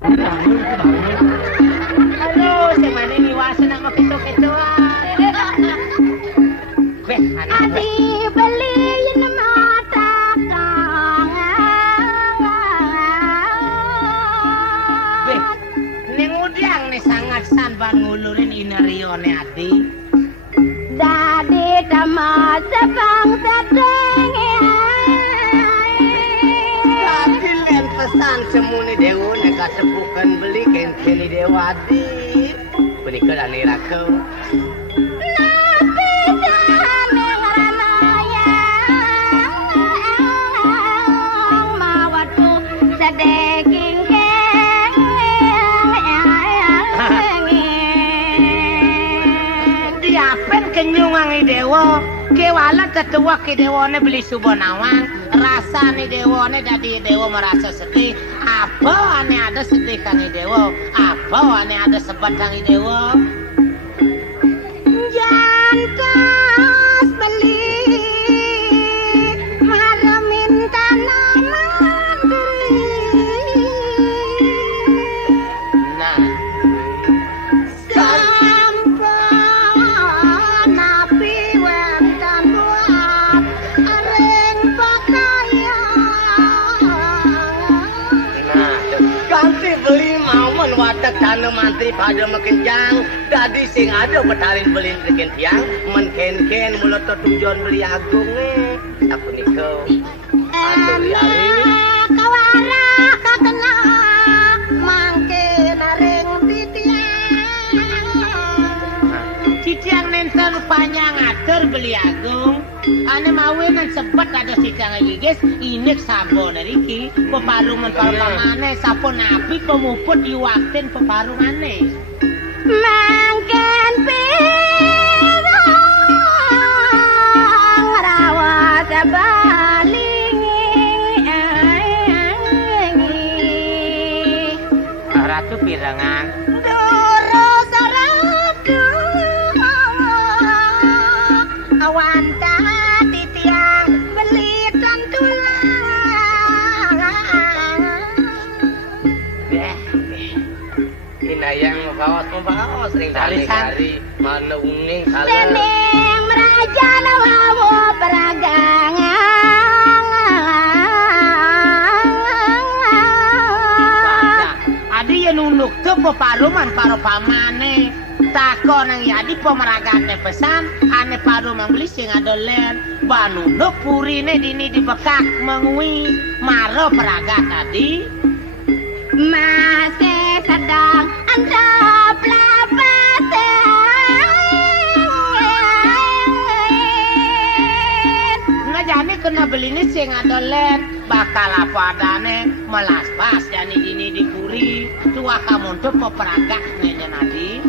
Aduh, si mana niwasa nak makito-kitoan. Beh, anak. Adi beliin mata Beh, ning udiang ni sangat sanban ngulurin inarione adi. Dadi tamat sebang sedeng Dadi len pesan semuni dewa neka sepukan beli kenteni dewa adi. Benikah dani rakau. Nabi jameng ramaya mawatu sedeging Diapen kenyungang dewa kewala tetua ke dewane beli subonawang rasa ni dewane dadi dewa merasa sedih apa ane ada sedih kang dewa apa ane ada sebatang dewa jantas beli maramin tanaman beri nah sampun nabi wetan buat areng pakaian nah ganti beli mauan watak tanah mantri pada makenjang dadi sing ada betalin beli reken tiang menken-ken mulut tujuan beli agung aku niko aturi ari kawara kakena mangke nareng titiang Ciciang nenten panjang atur beli agung ane mawinan sebet ada ciciang gigis inik sabon iki peparungan parmangane sapo nabi pemuput diwaktin peparungane mangken pirang rawat balingi ratu pirangan doro saratu awanta titiang beli tantulang inayang mabawas ring dari mana uning kala Seneng meraja nawawo peragangan adi yang nunuk tu peparuman paro pamane tako nang yadi pemeragane pesan ane paruman beli sing adolen banunuk purine dini dibekak mengui maro peraga tadi masih sedang antap ngajani kena beli ni sing adolen bakal apa adane melas pas jani dini dipuri tua kamu tuh peperagak nanya nadi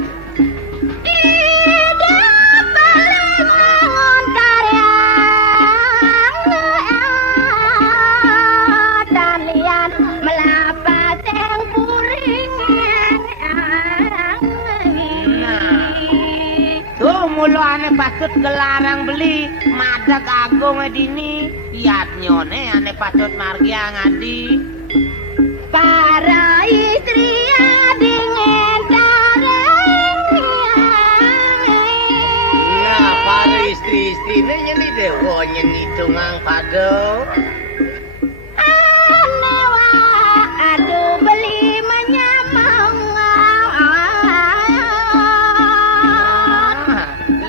Mulu ane patut gelarang beli madak agung dini lihat nyone ane patut margia ngadi para istri adingen nah para istri-istri ini nyeni dewa nyeni tungang pado aduh beli menyamang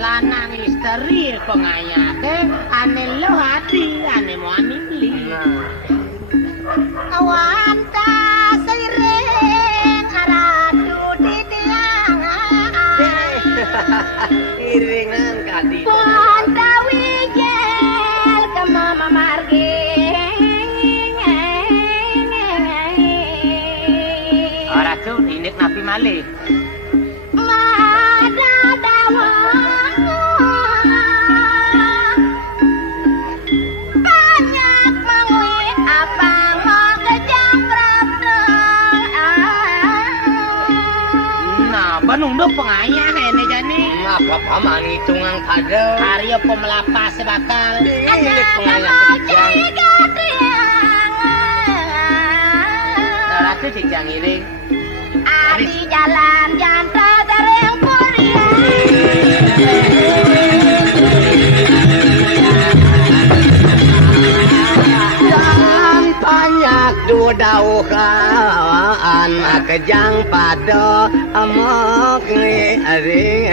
lanang istri pengayake ane lo hati ane mau ane beli awanta seiring aradu di tiang iringan kadi Ponta wijel ke mama margi ora tuh inik napi malih Mada dawa banyak mengui apa mau kejamret nah banung do pengayah ene jani apa paman hitungan kado karya pemelapa sebakal inik pengayah kejang ratu cicang iring medauhan kejang pada amok ni aring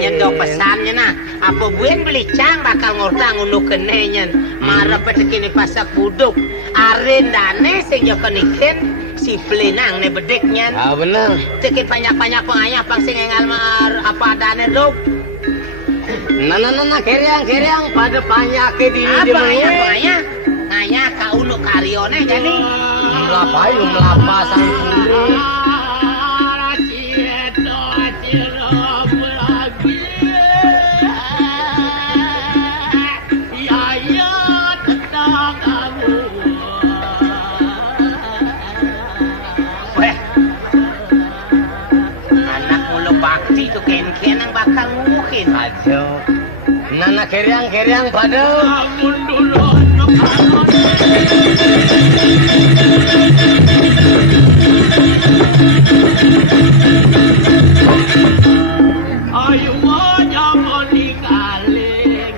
Nyedok pesannya nah. Apa buin beli cang bakal ngortang unu kenenyen. Marah petekini pasak buduk. Aren dane sing yo keniken si pelinang ne bedeknya. Ah benar. Cekin banyak-banyak pengayah pang sing engal mar apa dane dok. Nana keriang pada banyak ke di Apa pengayah? Ngayah ka unu karyone jadi. Melapai melapasan kulit. Bakti tu ken-ken yang bakal ngumukin. Ajo. Nana keriang pada. Ayo jangan ninggalin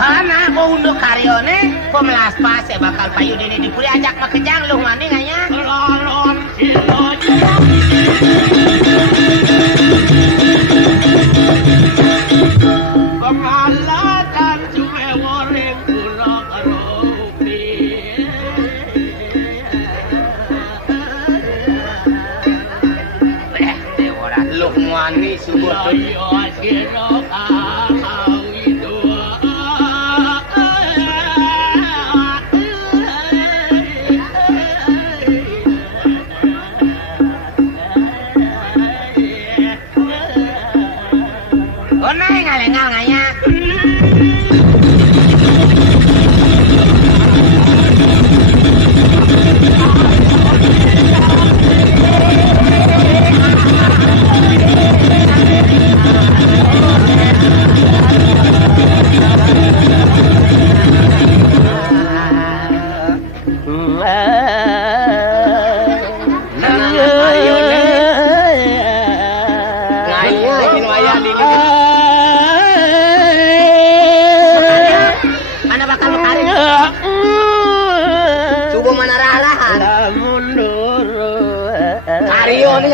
anak mau untuk karyone pemelas pas bakal payu dini dipuri ajak makejang lu mani nganya lalon pengalatan cuma goreng pulau karopi Lu mani subur tu.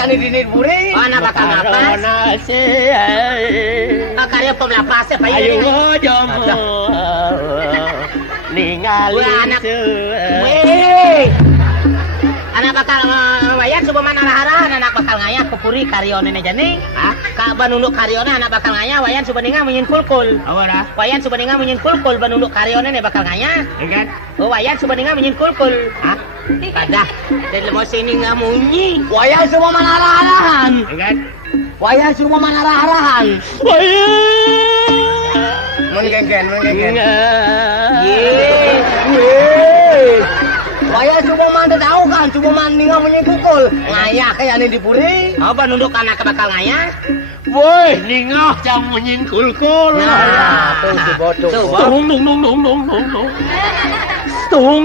Dinit buri. Mana bakal ngapas? Karya pemelapas ya, Pak. Ayo jomo. Ningali anak. Weh. Anak bakal wayan coba mana arah anak bakal ngaya kupuri karyone jani. Hah? Ka banunduk karyone anak bakal ngaya wayan coba ninga munyin kulkul. Awara. Wayan coba ninga munyin kulkul banunduk karyone bakal ngaya. Enggak. Oh wayan coba ninga munyin kulkul. Hah? Kadah. Dan mau sini nggak munyi. Wayan semua mana arahan. Enggak. Wayan semua mana arahan. Wayan. Menggen. Ye. Wayan semua mana tahu kan, semua mana ninggal menyekukul. Ngaya kayak ini dipuri. Apa nunduk anak bakal ngaya? Woi, ningah jam menyingkul-kul. Nah, tuh si bodoh. Tung.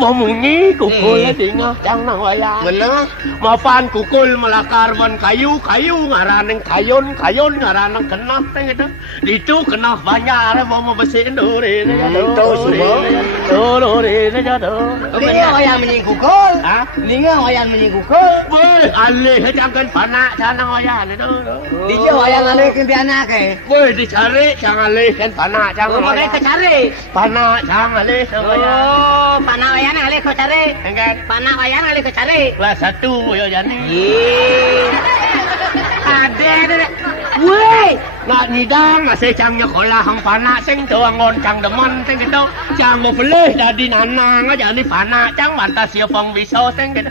Mamungi kukul tingah jangan wayang. Bener. Mapan kukul melakar ban kayu ngaraneng kayon ngaraneng kenah teh gitu. Ditu kenah banyak mau besin dore. Itu semua. Dore jado. Ninga wayang menying kukul. Hah? Ninga wayang menying kukul. Woi, alih jangan panak jangan wayang itu. Dia wayang alih ke anak ke. Woi, dicari jangan alih kan panak jangan. Boleh kecari. Panak jangan alih wayang. Oh, panah wayang alih kau cari. Enggak. Panah wayang alih kau cari. Kelas 1 yo jani. Ada. Woi, Nak nidang masih cang nyokolah hang panak sing tuang ngon cang demen sing gitu. Cang mau beli jadi nanang aja ni panak cang mantas siapang bisa sing gitu.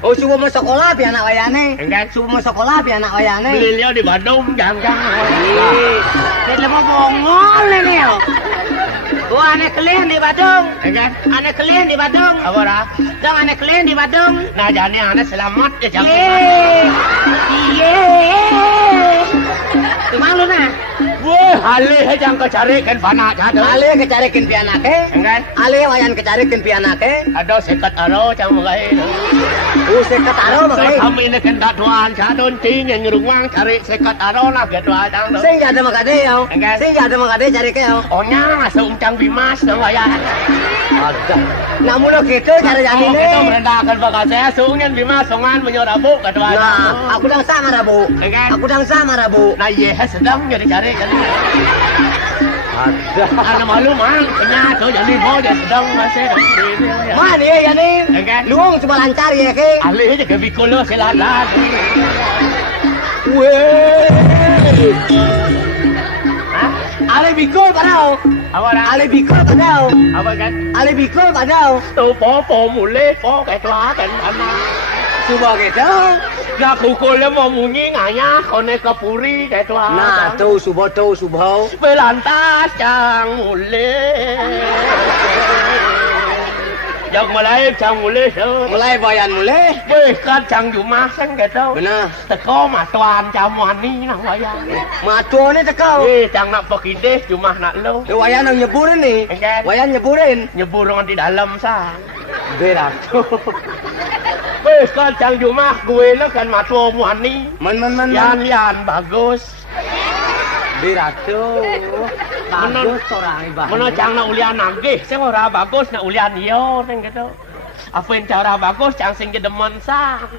Oh, subuh mau sekolah biar anak wayane. Enggak. Subuh mau sekolah biar anak wayane. Beli dia di Bandung jang-jang. dia lemah bongol ni yo. Oh, anak kalian di Badung. Enggak. Anak kalian di Badung. Apa dah? Dong anak kalian di Badung. Nah jadi anak selamat ya jang. Ye. Mang lu na. Weh, halih jang kecarikan panak jatuh. Ale kecarikin pianake. Kan? Ale wayan kecarikin pianake. Ada sekat aro jang mulai. Sekat aro bagai. Kami ini kan tak tuan, jadon ting yang ngeruang cari sekat aro lah gitu jang. Sing ada makade yo. Kan? Sing ada makade cari ke yo. Onya seuncang bimas dong ya. Ada. Namun lo gitu cara yang ini. Kita merendahkan bakal saya seungan bimas songan menyorabu gitu jang. Nah, aku dang sama Rabu. Kan? Aku dang sama Rabu. Nah iya sedang jadi cari jadi. Ada. Ana malu mang kenya tu jadi bo jadi sedang masih. Mana ya ni? Kan? Luang coba lancar ya ke. Alih aja ke bikolo silalan. Weh. Ale bikol padao. Apa dah? Ale bikol padao. Apa kan? Ale bikol padao. Tu po mule po cái tua kan ana. Coba gitu. Na kukul mo munyi nganya kone kapuri cái tua. Nah, tu subuh. Belantas chang mule. Yang mulai chang mule so. Mulai bayan mulai. Weh kan chang Jumah sang gitu. Benar. Teko ma tuan chang mani nang wayang. Matua ni tekau. Eh chang nak pekideh Jumah nak lo. Tu wayan nang nyeburin ni. Kan? Wayan nyeburin. Nyebur orang di dalam sang. Berat. Weh kan chang Jumah gue lo kan ma tua mani. Man. Yan bagus. Berat tu. Bagus orang ibadah. Mana chang nak ulian nagih, sing ora bagus nak ulian yo sing gitu. Apa yang cara bagus chang sing demen sang.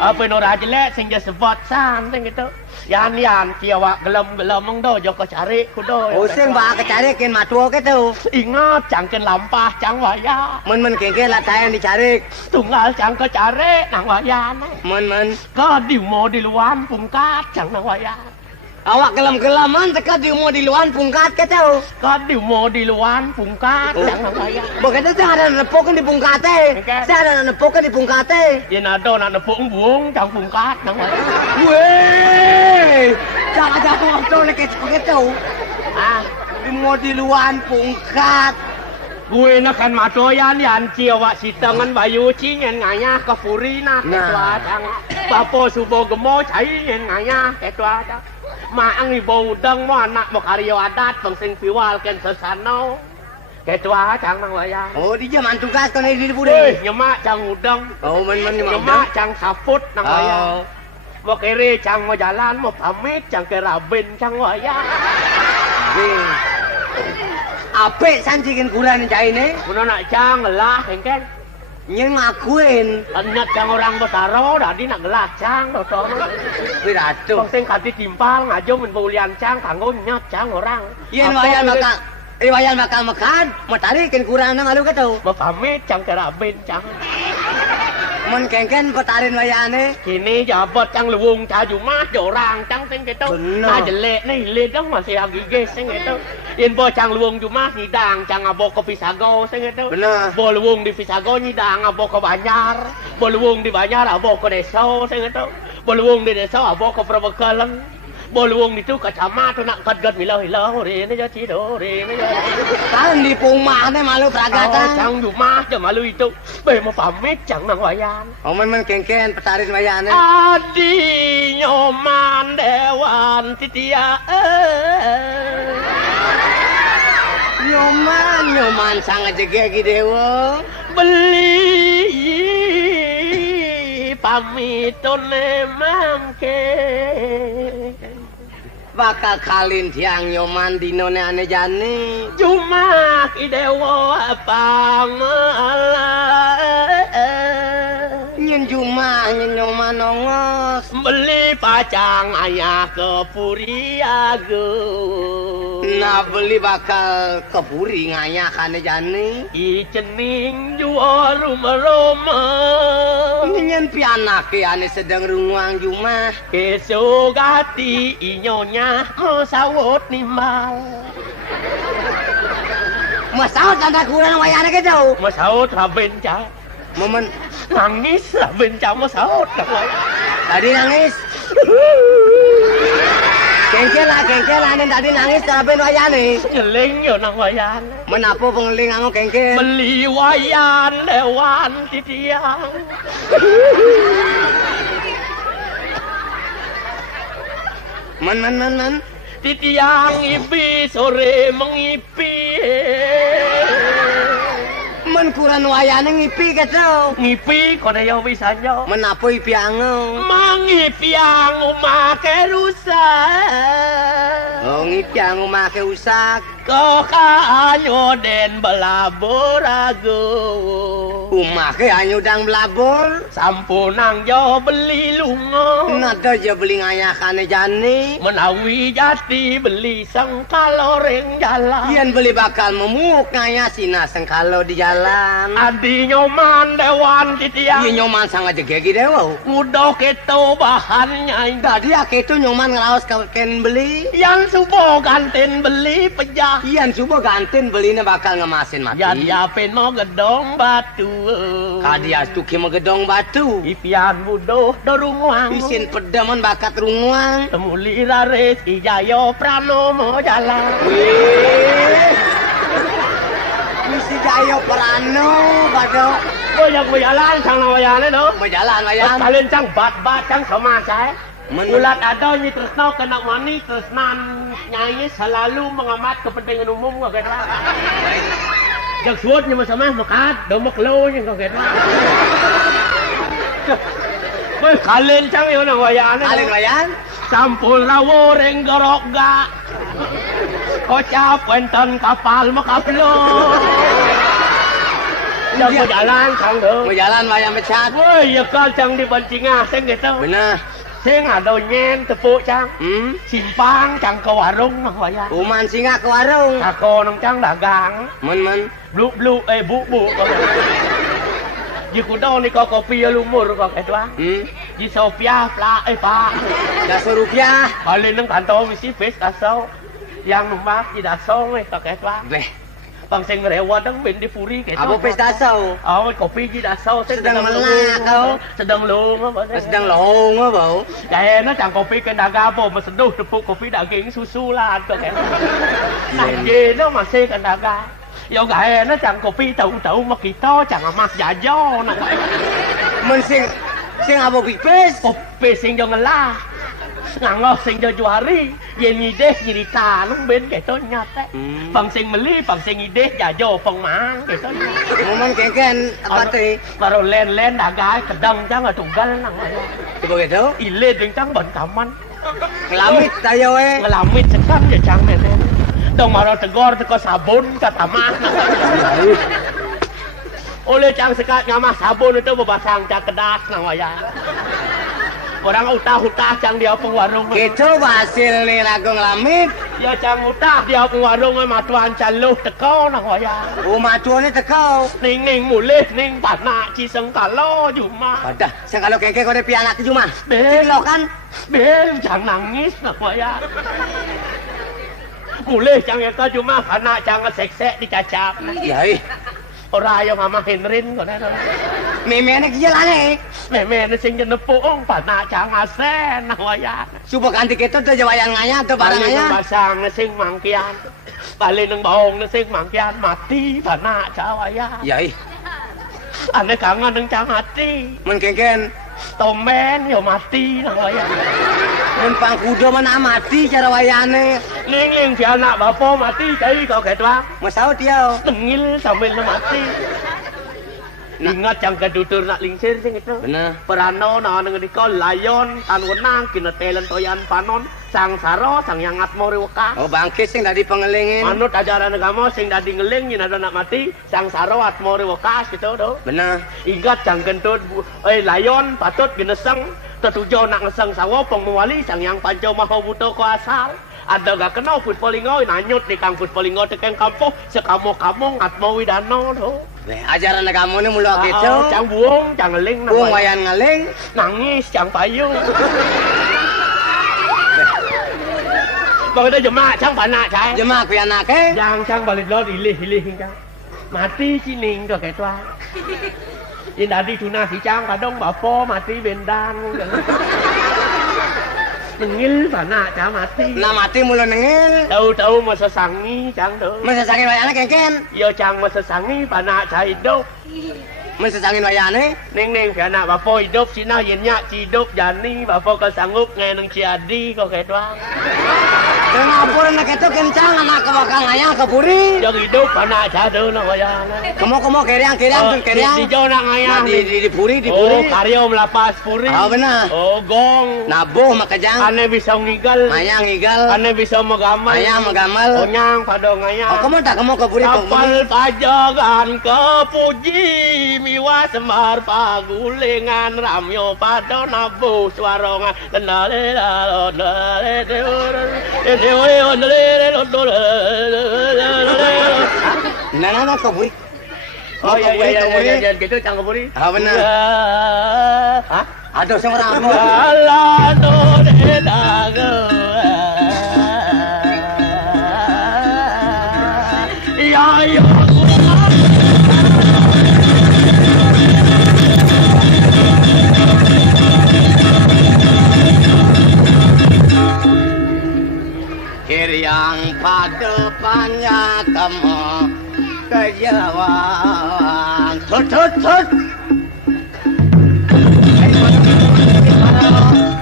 Apa yang ora jelek sing je sebot sang sing gitu. Yan tiawak gelem-gelem mong do jo ko cari ku do. Oh sing ba kecarikin matua ke tu. Ingat chang ken lampah chang waya. Man kengke lah tayan dicarik. Tunggal chang ko cari nang waya. Man. Ko di mo di luan pungkat chang nang waya. Awak gelam-gelaman teka di umur di luar pungkat ke tu. Ko di mo di luan pungkat chang nang waya. Begitu saya ada nepokan di pungkate. Saya ada nepokan di pungkate. Yen ada nak nepuk buung chang pungkat nang waya. Weh, jangan waktu lagi begitu. Ah, Di umur di luar pungkat. gue nak kan matoyan yan ciawak sitangan bayu cingen ngaya ke purina ketua dang. Bapo subo gemo cai ngen ngaya ketua dang. Maang ibu udang mo anak mo karyo adat bangsing piwal ken sesano. Ketua dang nang wayang. Oh, di zaman tugas kan di Eh, bude. nyemak cang udang. Oh, man Nyemak cang saput nang wayang. Mo kere cang mo jalan mo pamit cang kerabin cang wayang. Apik sanjikin kulan cai ni. Kuno nak cang lah engken. Nyen ngakuin. Anyat cang orang besaro dadi nak gelah cang dotor. Beratu. Bangsing kati timpal ngajo men ulian cang kanggo nyot cang orang. Yen wayan maka wayan makan, matarikin kurang nang alu katu. Mau pamit cang kerabin cang. Men kengken petarin wayane. Kini jabat cang luwung ca Jumah orang cang sing gitu. Bener. Nah jelek ni le dong masih agi ge sing gitu. Yen bo cang luwung Jumah nyidang cang abo ke Pisago sing gitu. Bener. Bo luwung di Pisago nyidang abo ke Banyar. Bo luwung di Banyar abo ke desa sing gitu. Bo luwung di desa abo ke Probekalan. Bo luwung itu ke camat nak kat milau-hilau re ni jadi do re ni. Kan di pungmah ni malu peragatan. Cang Jumah je malu itu. Be mau pamit cang nang wayan. Oh men kengken petarin wayane. Adi nyoman dewan titia. Nyoman sangat jege gidewo. Beli pamitone mangke. Bakal kalin tiang nyoman dinone ane jani. Jumah idewo pamala. Nyen nyoman nongos. Beli pacang ayah ke Puriago. Nah beli bakal keburi nganya kane jani. I cening jual rumah-rumah. Nyen pianak ane sedang runguang Jumah. Esok hati inyonya mau sawut nimbal. Masaut tanda kurang wayane ke jauh. Mau sawut raben cah. Momen Nangis raben cah mau sawut dah tadi nangis. Kengkel lah ane tadi nangis terapen wayane. Nyeling yo nang wayan. Menapo pengeling anu kengkel. Beli wayan dewan titiang. Men. Titiang ipi sore mengipi. Men kurang wayane ngipi keto. Ngipi kode yo bisa yo. Menapa ipi ango? Mengipi ang umake rusak. Oh ngipi ango make usak. Kok anyo den belaborago. Umake anyudang belabur. Sampunang yo beli lungo. Nada ya beli ngayakane jani. Menawi jati beli sengkaloreng jalan. Yen beli bakal memuk ngaya sina sengkalo di jalan. Adi nyoman dewan titiang. Iya nyoman sangat jegegi dewa. Ngudok itu bahannya. Tadi itu nyoman ngelaos ken beli. Yang subuh gantin beli pejah. Iyan subuh gantin belinya bakal ngemasin mati. Yan yapin mau gedong batu. Kadias tuki megedong batu. Ipian budoh dorunguang. Isin pedaman bakat runguang. Temuli raris ijayo pranomo jalan. Misi jayo perano bado. Banyak berjalan sang nawayane do. Berjalan wayan. Kalian cang bat cang sama saya. Men- Ulat ada nyi tresno kena wani tresnan nyanyi selalu mengamat kepentingan umum kok gitu. Jak suot nya sama mekat do meklo nya kok gitu. Weh kalian cang yo nang wayane. Alin wayan. Sampul rawo reng gorok ga. Kocap wenten kapal makaplo. Jak berjalan cang do. Berjalan wayan mecat. Woi ya kal cang di pancingah sing gitu. Bener. Sing ada nyen tepuk cang. Simpang cang ke warung nang waya. Uman singa ke warung. Ako nang cang dagang. Men. Bu Ji kudo ni ko kopi lumur kok etwa. Ji Sophia pla pa. 200 rupiah. Bali nang kantor misi pes daso. Yang numpak ji daso kok etwa. Beh, Bang sing rewat dang ben di furi gitu. apa pes daso? Oh, kopi ji daso Sedang melak kau. Sedang lunga apa. Sedang lohong bau. Kaya na cang kopi ke daga po maseduh tepuk kopi daging susu lah kok kan. Nage no masih ke daga. Yo kaya na cang kopi tahu makito cang amas jajo na. Men sing apa pipes? Kopi sing jo ngelah. Ngangos sing jo juari, yen ngideh nyirita lung ben keto nyate. Pang sing meli, pang sing ngideh jajo pang mang keto. Momen keken apa teh? Baru len daga kedang cang tunggal nang. Coba gitu. Ile ding cang ban kaman. Ngelamit tayo Ngelamit sekan ya cang menen. Dong maro tegor teko sabun kata mah. Oleh cang sekat ngamah sabun itu bebasang cang kedas nang waya. Orang utah cang dia pengwarung. Gitu hasil nih lagu ngelamit. Ya cang utah dia pengwarung matuan caluh teko nang waya. Rumah tuane tekau. Ning mulih ning panak ciseng kalo juma. Wadah, saya kalau keke kau ada pianak ke cuma. Bel Lo kan? bel cang nangis nang waya. Mulih cang eta cuma panak cang seksek dicacap. Ya Ora ayo ngamahin rin kok na. Memene jalan Meme sing jenepung panak cang asen nang waya. Subuh kanti kita tuh jawayang nganya tuh Bali barangnya. nang basang na sing mangkian. Bali nang baong na sing mangkian mati panak cawaya. Ya Ane kangen nang cang hati. men keken. Tomen yo mati nang waya. Men pangkudo mana mati cara wayane. Ling si anak bapo mati cai kau ketwa. Masau dia. Tengil sambil na mati. Ingat cang kedutur nak lingsir sing itu. Bener. Perano na nang diko layon tan wenang kinatelan toyan panon sang saro sang yang atmore weka. Oh bangkit sing tadi pengelingin. Manut ajaran agama sing dadi ngeling yen ada nak mati sang saro atmore weka gitu do. Bener. Ingat cang kentut layon patut gineseng tetujo nak ngeseng sawo pengmuali sang yang panco maha buto ko asal. Ada gak kenal Putpolingo nanyut di kang Putpolingo tekeng kampung sekamo-kamo ngatmo widano do. Ajaran kamu ini mulu gitu. Cang buong, cang ngeling Buang wayan ngeling. nangis cang payu. Bang itu jemaah cang panak cang. Jemaah pianake. Yang cang balik lot ilih cang. Mati cining do ketwa. Ini tadi tuna si cang kadang bapo mati bendang. Nengil panak cang mati. Nah mati mulu nengil. Tahu masa sangi cang do. Masa sakit wayane keken. Yo cang masa sangi panak cang hidup. Mesesangin wayane. Ning anak bapak hidup Cina yennya hidup jani bapak ka sanggup ngeneng Ciadi kok kayak doang. Kenapa anak itu kencang anak ke bakal ngayang ke puri. Yang hidup anak jadul nak wayana. Kemo keriang Di jauh nak ngayang. Di puri. Oh, karyo melapas puri. Oh benar. Oh, gong. Nabuh makajang. Ane bisa ngigal. Ngayang ngigal. Ane bisa megamal. Ngayang megamal. Onyang pada ngayang. Oh, kamu ke puri. Kapal pajagan ke puji miwa semar pagulingan ramyo pada nabuh suarongan lendale lendale Nana ke puri. Oh iya gitu cang ke puri. Ah benar. Hah? Aduh sama orang. Allah no de dago. Ya. Yang pada depannya kamu kejauhan tut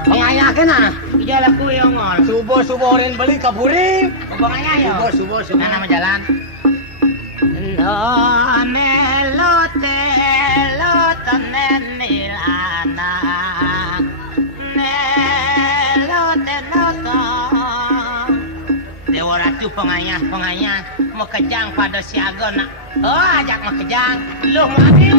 pengayakan ah Ijala ku yang ngol. subuh orang beli ke puri Pokoknya ya. subuh Nama jalan. Lo melote nenilana. Nelote noto. Dewa Ratu pengayah mau kejang pada siaga nak. Oh ajak mau kejang. Lu mau ambil.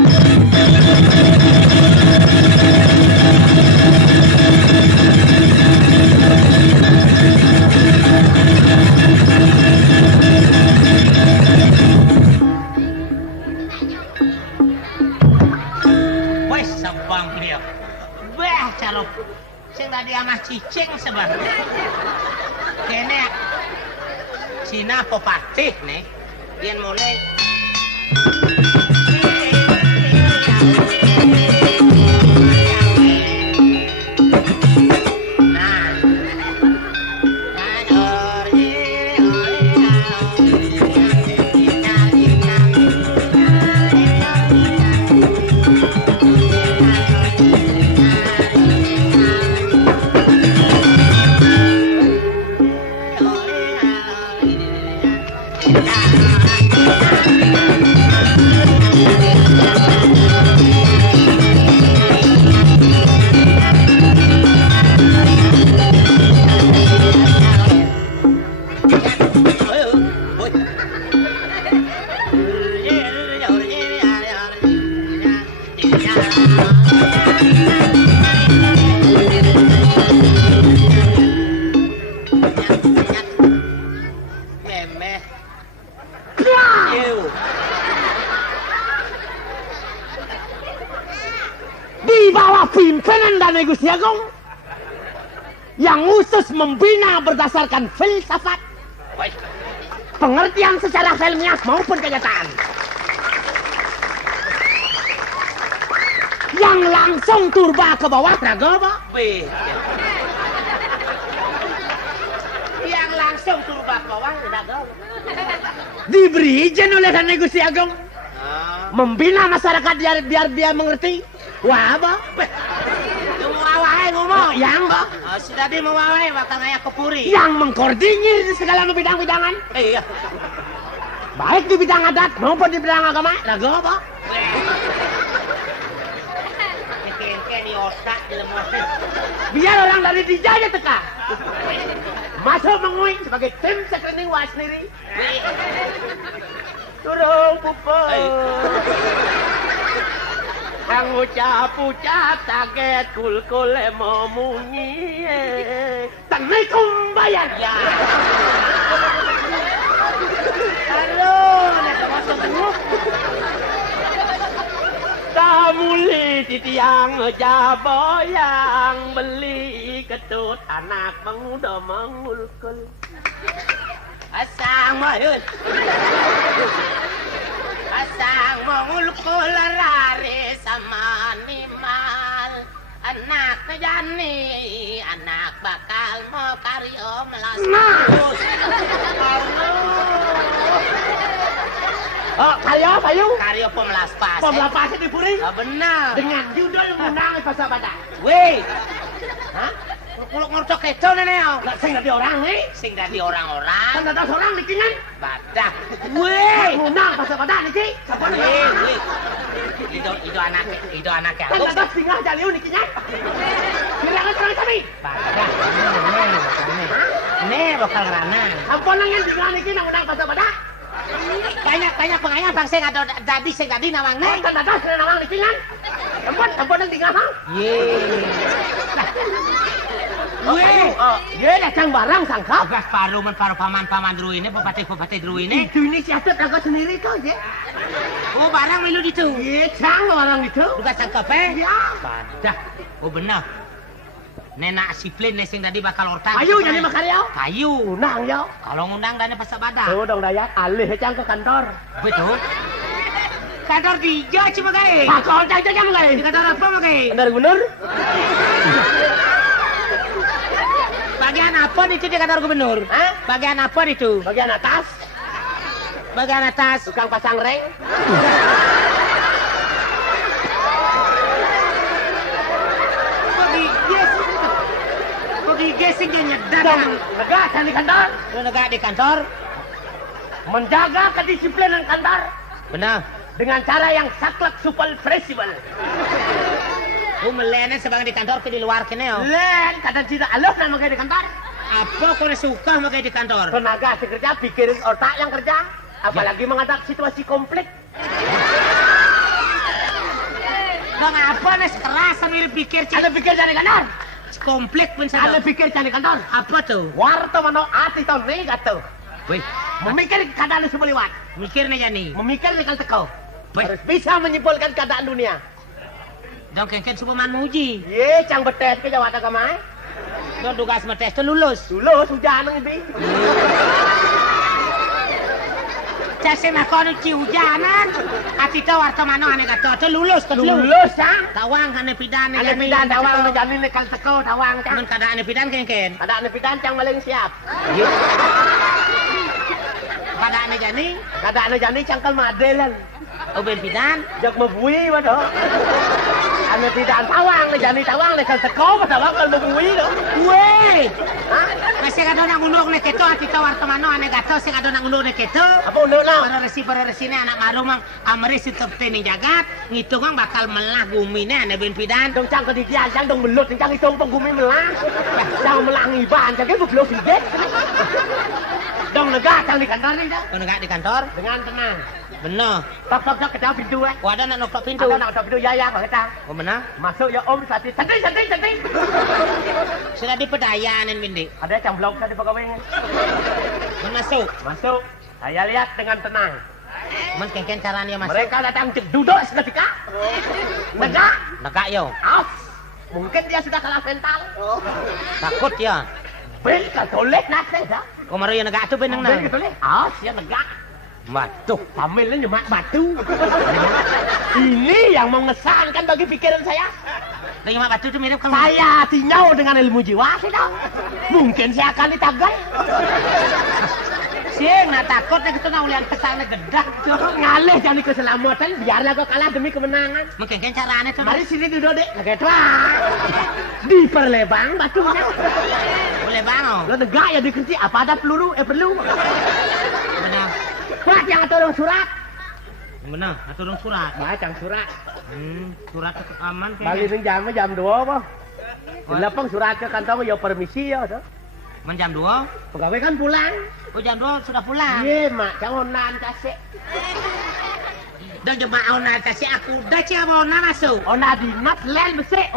Wes sabang dia. Beh caro. Sing tadi amah cicing sebab. Kene Cina popatih nih. Dia mulai. Di bawah pimpinan dan Gusti Agung yang khusus membina berdasarkan filsafat, pengertian secara ilmiah maupun kenyataan, yang langsung turba ke bawah Pragoba, yang langsung turba ke bawah Pragoba, diberi izin oleh dan Gusti Agung membina masyarakat biar dia mengerti. Wah, apa? Mewawai ngomong. Yang, Mbak? Sudah dia mewawai bakal ngaya ke puri. Yang mengkoordinir di segala bidang-bidangan. Iya. Baik di bidang adat maupun di bidang agama. Raga apa? Kayak di otak di lemosin. Biar orang dari dijaya teka. Masuk menguing sebagai tim screening was sendiri. Turun pupa. Ang ucap-ucap sakit kul-kul memunyi tanay kong bayan ya. Halo, nakamasok mo. Tamuli titiang jaboyang beli ketut anak menguda mengulkul. Asang mahut. Asang mengulkul rari sama animal. Anak kejani, anak bakal mau karyo melas. Oh, karya apa bayu. Karyo pemelas pas. Pemlapasnya di Puri. Ah, benar. Dengan judul menang pasar badak. Weh, Hah? kuluk ngorcok keco nenek. Lah sing dadi orang nih. Sing dadi orang-orang. Kan ada seorang nih kingan. Badak. Weh, menang pasar badak nih Ki. Siapa nih? Weh. Itu anaknya. Kan ada singa jaliu nih kingan. Bilangan terang kami. Badak. Nih bakal ngerana. Ampun nangen singa nih kinang menang pasar badak. Banyak pengayang bang sing ada dadi sing dadi nawang nih. Kan ada singa nawang nih kingan. Ampun nang singa ha. Ye. Weh, Ye datang barang sangka. tugas paru paman dru ini, bupati dru ini. Itu ini siasat aku sendiri tuh ya. Oh barang milu itu. Ye cang orang itu. Tugas cangkep eh? Ya. Badak. Oh benar. Nenak siplin nih sing tadi bakal ortang. Ayo jadi makarya. Kayu. Undang ya. Kalau ngundang dana pasar badak. Tuh dong dayat alih cang ke kantor. Betul. Kantor tiga cuma kayak. Pak kau cang cang Di nggak? kantor apa kayak? Benar benar. Bagian apa itu di kantor gubernur? Hah? Bagian apa itu? Bagian atas. Bagian atas. Tukang pasang reng. Pergi gesing dia nyedar. Dan negara cang di kantor. Lu negara di kantor? Menjaga kedisiplinan kantor Benar. dengan cara yang saklek supel fleksibel. Lu melene sebagai di kantor ke di luar kene yo. Len kadang tidak alus nama kayak di kantor. Apa kau suka makai di kantor? Tenaga si kerja pikirin otak yang kerja. Apalagi menghadapi situasi konflik. Bang apa nih sekeras sambil pikir Ada pikir cari kantor. komplit pun Ada saya. pikir cari kantor. Apa tuh? Warta mano ati tahun ini kata. Wih, Memikir keadaan sebeliwat. mikir nih Jani. Memikir dengan tekau. Wih. Harus bisa menyimpulkan keadaan dunia. Dong kengken Superman muji. Ye, cang betes ke Jawa Tengah. Dong tugas metes tuh lulus. Dulu hujan ini. Case nak kau nuci hujanan. Ati tahu warta mana ane kata tuh lulus ke Lulus ha. Tawang ane pidan Ada pidan tawang menjani nekal tekau tawang cang. Mun kada ane pidan kengken. Ada pidan cang maling siap. Kada ane Jani. Kada jani cangkal madelan. Uben pidan. Jak mabui waduh. Ane pidan tawang jani tawang nekal tekau tawang kal mabui do. Weh. Ha? Masih kada nak unduk nek keto ati tahu warta mana ane kata sing kada nak unduk nek keto. Apa unduk lah? Para resi ini anak maru mang amri si tepteni jagat ngitung mang bakal melah bumi ne ane ben pidan. Dong cang kedidian cang dong belut cang hitung penggumi melang. Cang melang iban cang ke belum sidet. Dong negah cang di kantor ni cang. Kau negak di kantor? Dengan tenang. Benar. Tok tok tok ke dalam pintu eh. Oh ada nak noktok pintu. Ada nak tok pintu ya ya kita. Oh benar. Masuk ya om sati. Santai. Sudah dipedayanin bindi. Ada cang blok tadi pegawai. Masuk. Masuk. Saya lihat dengan tenang. Men kengken caranya masuk. Mereka datang duduk seketika. Negak. Negak yo. Aus. Mungkin dia sudah kalah mental. Takut ya. Bel katolek nasi dah. Kau maru yang negak tu benang Bel na. katolek. Aus ya negak. Batuh. Sambil nyemak batu. Ini yang mengesankan bagi pikiran saya. Lagi mak batu tu mirip kamu. Saya tinyau dengan ilmu jiwa sudah. Mungkin saya akan ditagai. Siang nak takut nak kita nak ulian kesana gedak. Ngalih jadi keselamatan biarlah kau kalah demi kemenangan. Men kengken caranya tu. Mari sini duduk dek. Lagi tua. Diperlebang batunya. Boleh bango. Lo negak ya dikunci apa ada peluru? Perlu. Benar. Surat yang tolong surat. Benar. Aturung surat. Macam surat. Surat ke aman Balik kayaknya. jam 2 apa? Lepang surat ke kantor ya permisi ya. Men jam 2. Pegawai kan pulang. Oh jam 2 sudah pulang. Iya mak, jangan kasih. Dan jemaah ona kasih aku dah cia mau masuk. Ona di mat len besek.